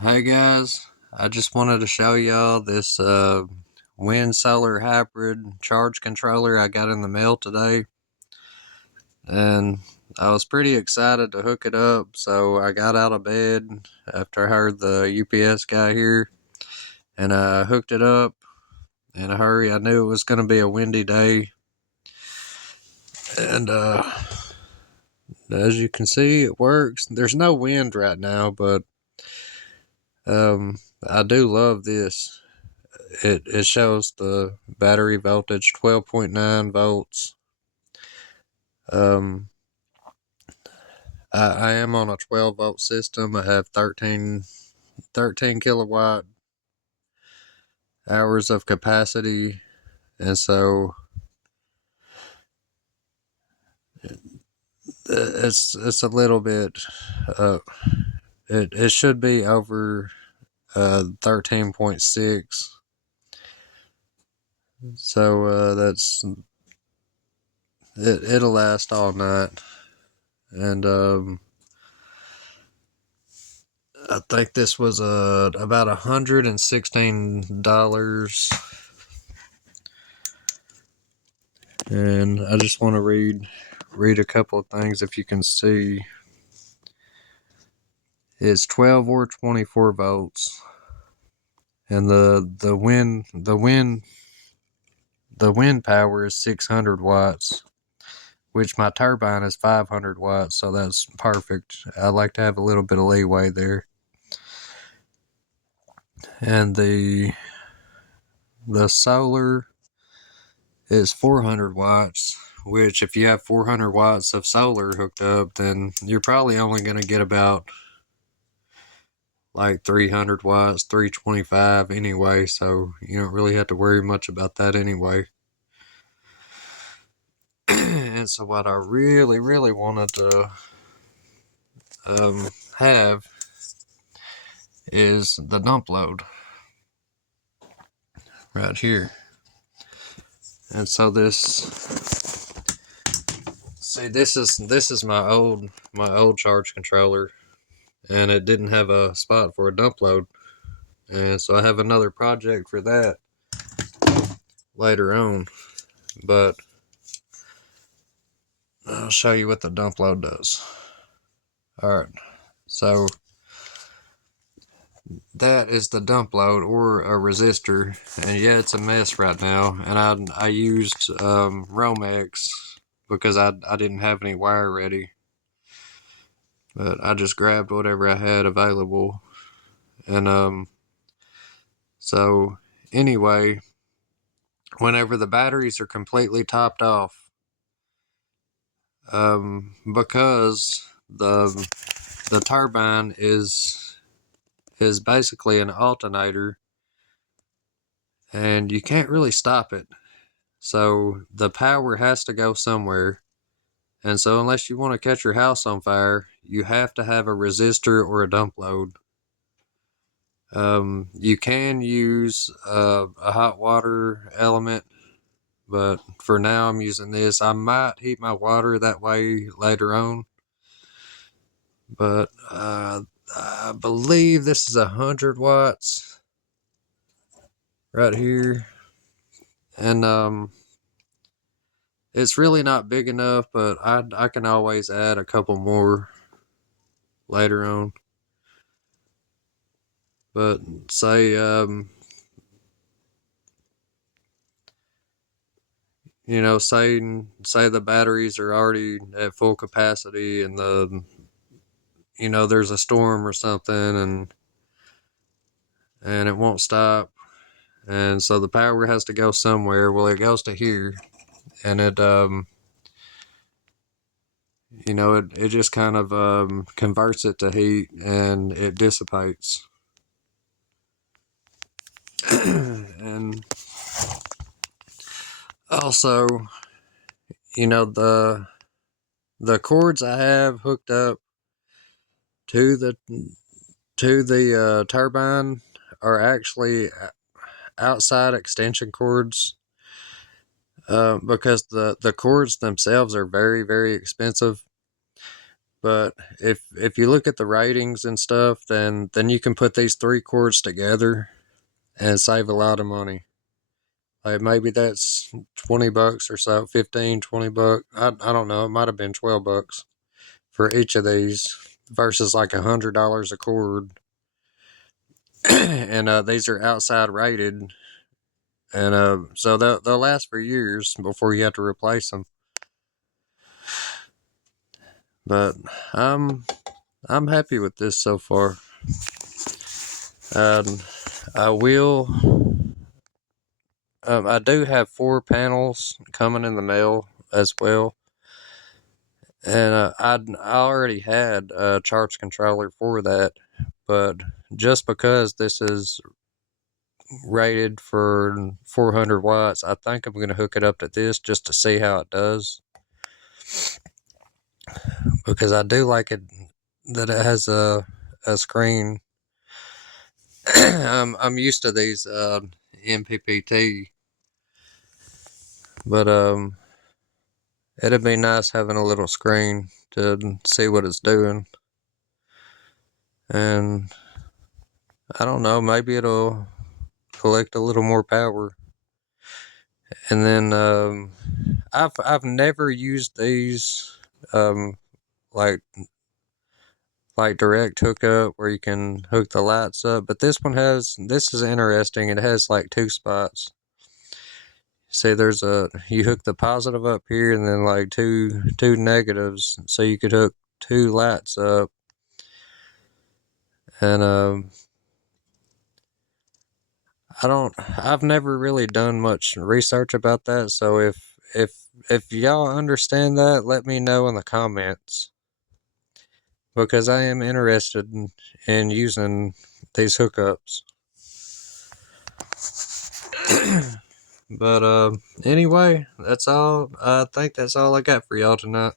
Hey guys, I just wanted to show y'all this wind solar hybrid charge controller I got in the mail today, and I was pretty excited to hook it up. So I got out of bed after I heard the UPS guy here, and I hooked it up in a hurry. I knew it was going to be a windy day, and as you can see, it works. There's no wind right now, but I do love this. It shows the battery voltage 12.9 volts. Um, I am on a 12 volt system. I have 13 kilowatt hours of capacity, and so it's a little bit. Uh, it should be over 13.6. So it'll last all night, and I think this was about $116, and I just want to read a couple of things. If you can see, it's 12 or 24 volts, and the wind power is 600 watts, which my turbine is 500 watts, so that's perfect. I like to have a little bit of leeway there. And the solar is 400 watts, which if you have 400 watts of solar hooked up, then you're probably only going to get about like 300 watts, 325 anyway, so you don't really have to worry much about that anyway. And so what I really, really wanted to have is the dump load right here. And so this is my old charge controller, and it didn't have a spot for a dump load, and so I have another project for that later on, but I'll show you what the dump load does. Alright, so that is the dump load, or a resistor, and yeah, it's a mess right now, and I used Romex because I didn't have any wire ready, but I just grabbed whatever I had available, and so anyway, whenever the batteries are completely topped off, because the turbine is basically an alternator, and you can't really stop it. So the power has to go somewhere. And so unless you want to catch your house on fire, you have to have a resistor or a dump load. You can use a hot water element, but for now I'm using this. I might heat my water that way later on, but I believe this is 100 watts right here, and it's really not big enough, but I can always add a couple more later on. But say say the batteries are already at full capacity, and there's a storm or something, and it won't stop, and so the power has to go somewhere. Well, it goes to here, and it just kind of converts it to heat, and it dissipates. And also, the cords I have hooked up to the turbine are actually outside extension cords, because the cords themselves are very, very expensive. But if you look at the ratings and stuff, then you can put these three cords together and save a lot of money. Like maybe that's $20 or so, 15, $20. I don't know. It might have been $12 for each of these versus like $100 a cord. And these are outside rated, and so they'll last for years before you have to replace them. But I'm I'm happy with this so far. Um, I will. I do have 4 panels coming in the mail as well, and I already had a charge controller for that, but just because this is rated for 400 watts, I think I'm going to hook it up to this just to see how it does, because I do like it that it has a screen. I'm used to these MPPT, but it'd be nice having a little screen to see what it's doing. And I don't know, maybe it'll collect a little more power. And then I've never used these um, like direct hookup where you can hook the lights up, but this is interesting. It has like 2 spots. See, you hook the positive up here, and then like two negatives, so you could hook 2 lights up. And I've never really done much research about that. So if y'all understand that, let me know in the comments, because I am interested in using these hookups. But anyway, that's all. I think that's all I got for y'all tonight.